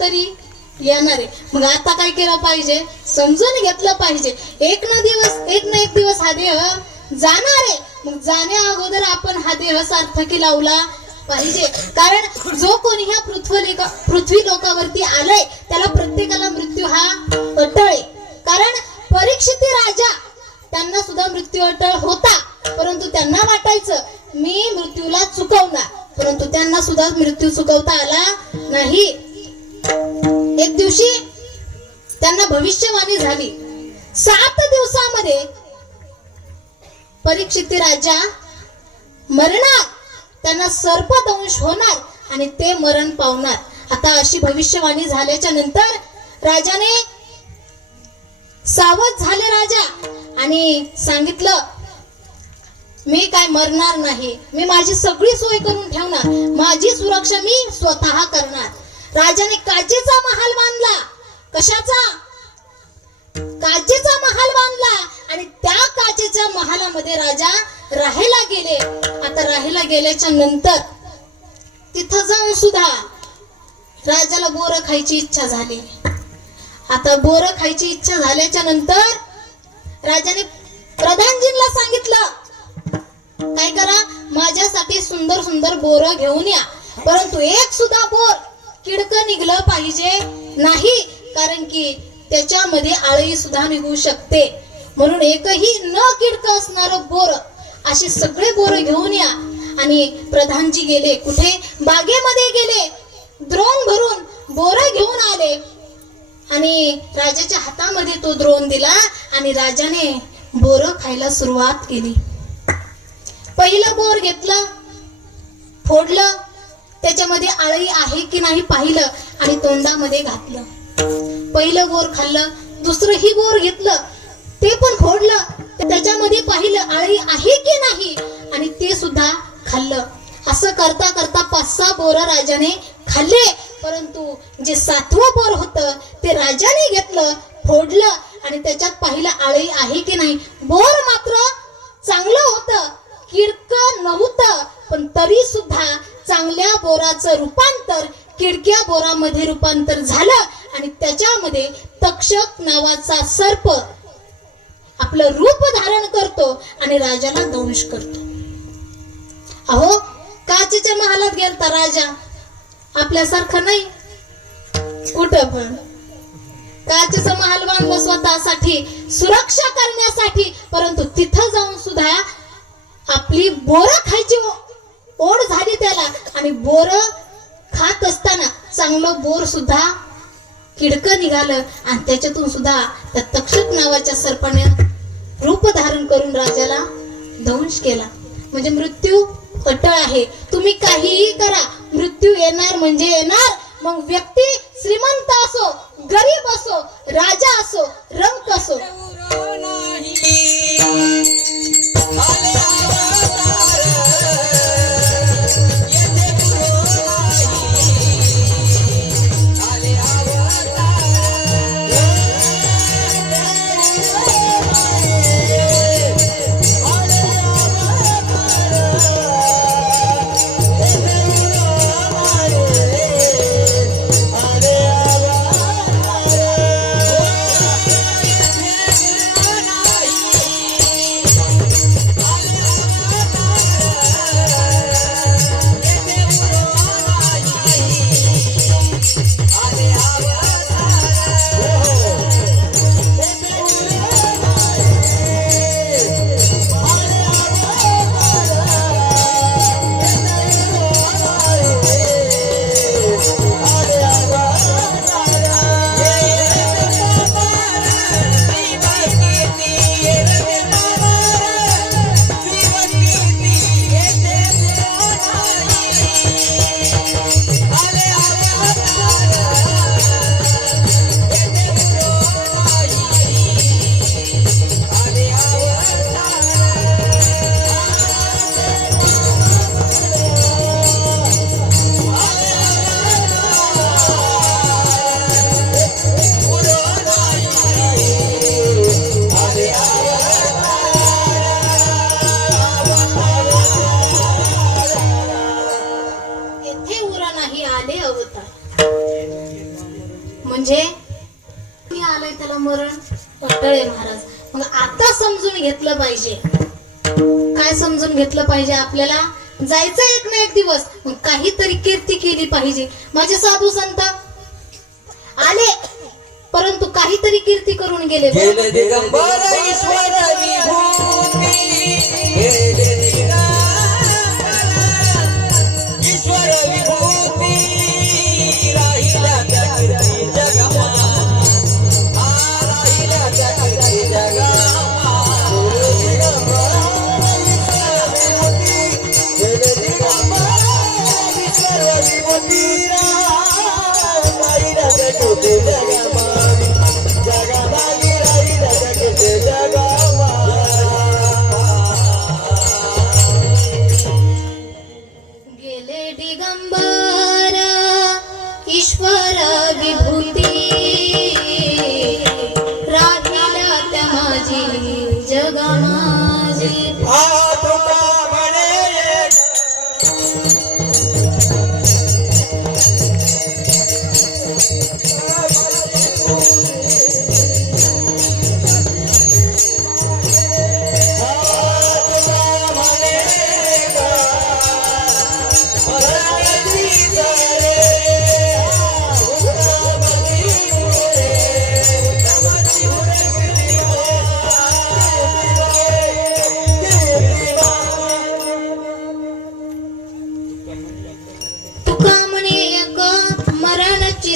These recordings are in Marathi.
तरी येणार आहे. मग आता काय केलं पाहिजे, समजून घेतलं पाहिजे. एक ना एक दिवस हा देह जाणार आहे. मग जाण्या अगोदर आपण हा देह सार्थकी लावला पाहिजे. कारण जो कोणी ह्या पृथ्वी लोकावरती आलाय त्याला प्रत्येकाला मृत्यू हा अटळ आहे. कारण परीक्षिती राजा त्यांना सुद्धा मृत्यू अटळ होता, परंतु त्यांना वाटायचं मी मृत्यूला चुकवणार, परंतु त्यांना सुद्धा मृत्यू चुकवता आला नाही. एक दिवशी त्यांना भविष्यवाणी झाली, 7 दिवसामध्ये परीक्षिती राजा मरणार, त्यांना सर्पदंश होणार आणि ते मरण पावणार. आता अशी भविष्यवाणी झाल्याच्या नंतर राजाने सावध झाले राजा आणि सांगितलं मी काय मरणार नाही, मी माझी सगळी सोय करून ठेवणार, माझी सुरक्षा मी स्वतः करणार. राजाने काचेचा महाल बांधला. कशाचा? काचेचा महाल बांधला आणि त्या काचेच्या महालामध्ये राजा राहायला गेले. आता राहायला गेल्याच्या नंतर तिथं जाऊन सुद्धा राजाला बोरं खायची इच्छा झाली. आता बोरं खायची इच्छा झाल्याच्या नंतर राजाने प्रधानजींना सांगितलं काय करा, माझ्यासाठी सुंदर सुंदर बोरं घेऊन या, परंतु एक सुद्धा बोर किडकं निघलं पाहिजे नाही, कारण की त्याच्यामध्ये आळी सुद्धा निघू शकते. म्हणून एकही न किडकं असणारं बोर, अशी सगळे बोरं घेऊन या. आणि प्रधानजी गेले कुठे, बागेमध्ये गेले, द्रोण भरून बोरं घेऊन आले आणि राजाच्या हातामध्ये तो द्रोण दिला आणि राजाने बोरं खायला सुरुवात केली. पहिलं बोर घेतलं, फोडलं, त्याच्यामध्ये आळी आहे की नाही पाहिलं आणि तोंडामध्ये घातलं. पहिलं बोर खाल्लं, दुसरंही बोर घेतलं, ते पण फोडलं, त्याच्यामध्ये पाहिलं आळी आहे की नाही आणि ते सुद्धा खाल्लं. असं करता करता 5-6 बोर राजाने खाल्ले, परंतु जे 7वं बोर होतं ते राजाने घेतलं, फोडलं आणि त्याच्यात पाहिलं आळी आहे की नाही. बोर मात्र चांगलं होतं, किडकं नव्हतं, पण तरी सुद्धा चांगल्या बोराचं रूपांतर किडक्या बोरामध्ये रूपांतर झालं आणि त्याच्यामध्ये तक्षक नावाचा सर्प आपलं रूप धारण करतो आणि राजाला दंश करतो. अहो, काचेच्या महालात गेलता राजा, आपल्यासारखं नाही कुठं पण. काचेचा महाल बांधला स्वतःसाठी, सुरक्षा करण्यासाठी, परंतु तिथं जाऊन सुद्धा आपली बोरं खायची ओढ झाली त्याला आणि बोरं खात असताना चांगलं बोर सुद्धा किडकं निघालं आणि त्याच्यातून सुद्धा त्या तक्षक नावाच्या सर्पाने रूप धारण करून राजाला दंश केला. म्हणजे मृत्यू अटळ आहे. तुम्ही काहीही करा, मृत्यू येणार म्हणजे येणार. मग व्यक्ती श्रीमंत असो, गरीब असो, राजा असो, रंक असो, म्हणजे मी आलंय त्याला मरण अटळे महाराज. मग आता समजून घेतलं पाहिजे. काय समजून घेतलं पाहिजे? आपल्याला जायचं एक ना एक दिवस, मग काहीतरी कीर्ती केली पाहिजे. माझे साधू संत आले परंतु काहीतरी कीर्ती करून गेले. गेले दिगंबर ईश्वर विभूती, गेले दिगंबर ईश्वर विभूती, राहिल्या त्या कीर्ती जगमा, राहिल्या त्या कीर्ती जगमा. गेले दिगंबर ईश्वर विभूती, राहिल्या त्या कीर्ती जगमा. गेले दिगंबर ईश्वर विभूती, राहिल्या त्या माझी जगा माझी.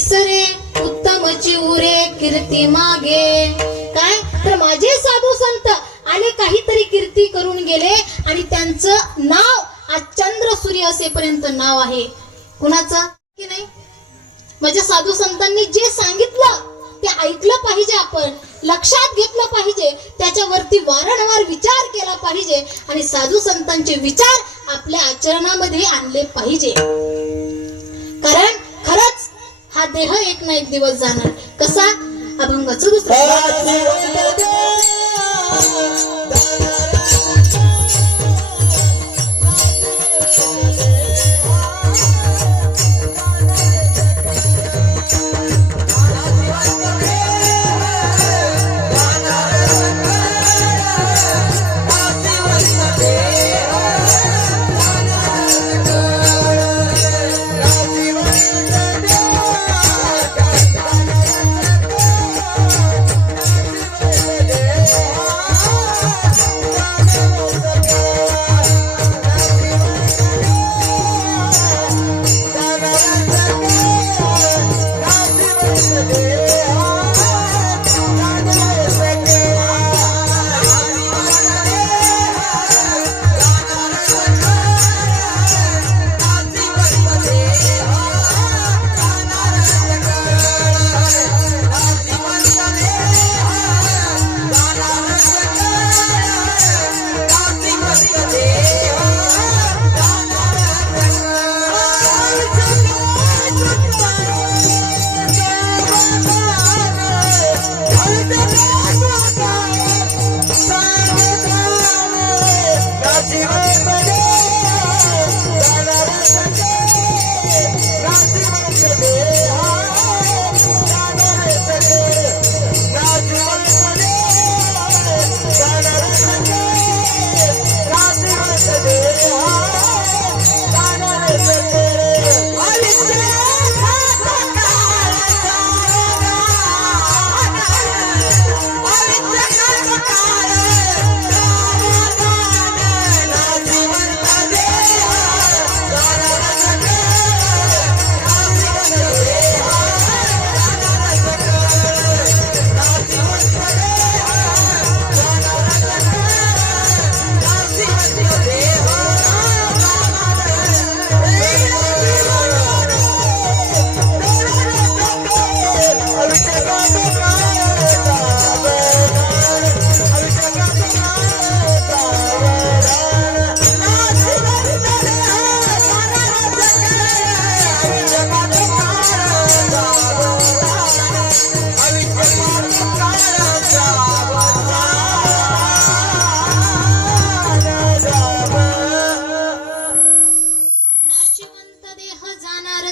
सरे उत्तमची उरे कीर्ती मागे. काय तर माझे साधू संत आले, काहीतरी कीर्ती करून गेले आणि त्यांचं नाव आज चंद्र सूर्य असेपर्यंत नाव आहे. कुणाचं की नाही? माझ्या साधू संतांनी जे सांगितलं ते ऐकलं पाहिजे, आपण लक्षात घेतलं पाहिजे, त्याच्यावरती वारंवार विचार केला पाहिजे आणि साधू संतांचे विचार आपल्या आचरणामध्ये आणले पाहिजे. कारण खरंच हा देह एक ना एक दिवस जाणार. कसा? अभंगाचं दुसरं.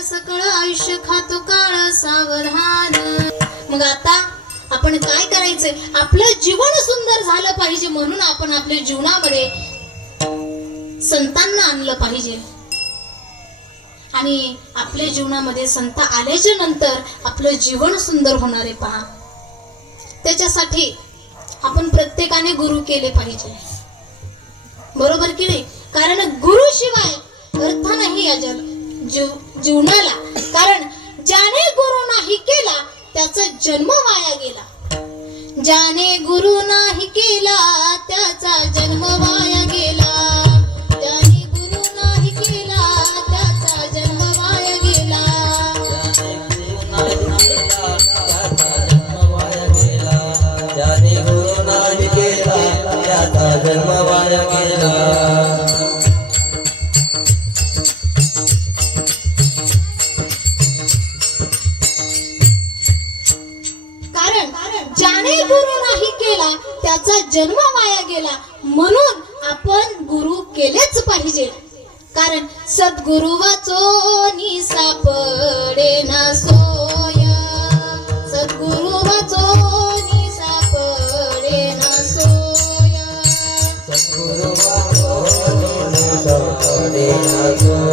सकळ आयुष्य खातो काळ सावधान. आपण काय करायचंय, आपलं जीवन सुंदर झालं पाहिजे म्हणून आपण आपल्या जीवनामध्ये संतांना आणलं पाहिजे. आणि आपल्या जीवनामध्ये संत आल्याच्या नंतर आपलं जीवन सुंदर होणार आहे. पहा, त्याच्यासाठी आपण प्रत्येकाने गुरु केले पाहिजे, बरोबर की नाही? कारण गुरु शिवाय अर्थ नाही या जीवनाला. कारण ज्याने गुरु नाही केला त्याचा जन्म वाया गेला. ज्याने गुरु नाही केला त्याचा जन्म वाया गेला. ज्याने गुरु नाही केला त्याचा जन्म वाया गेला. ज्याने गुरु नाही केला त्याचा जन्म वाया गेला. कारण ज्याने गुरु नाही केला त्याचा जन्म वाया गेला. म्हणून आपण गुरु केलेच पाहिजे. कारण सद्गुरु वाचोनी सापडे ना सोय. सद्गुरु वाचोनी सापडे ना सोय. सद्गुरु वाचोनी सापडे ना सोय.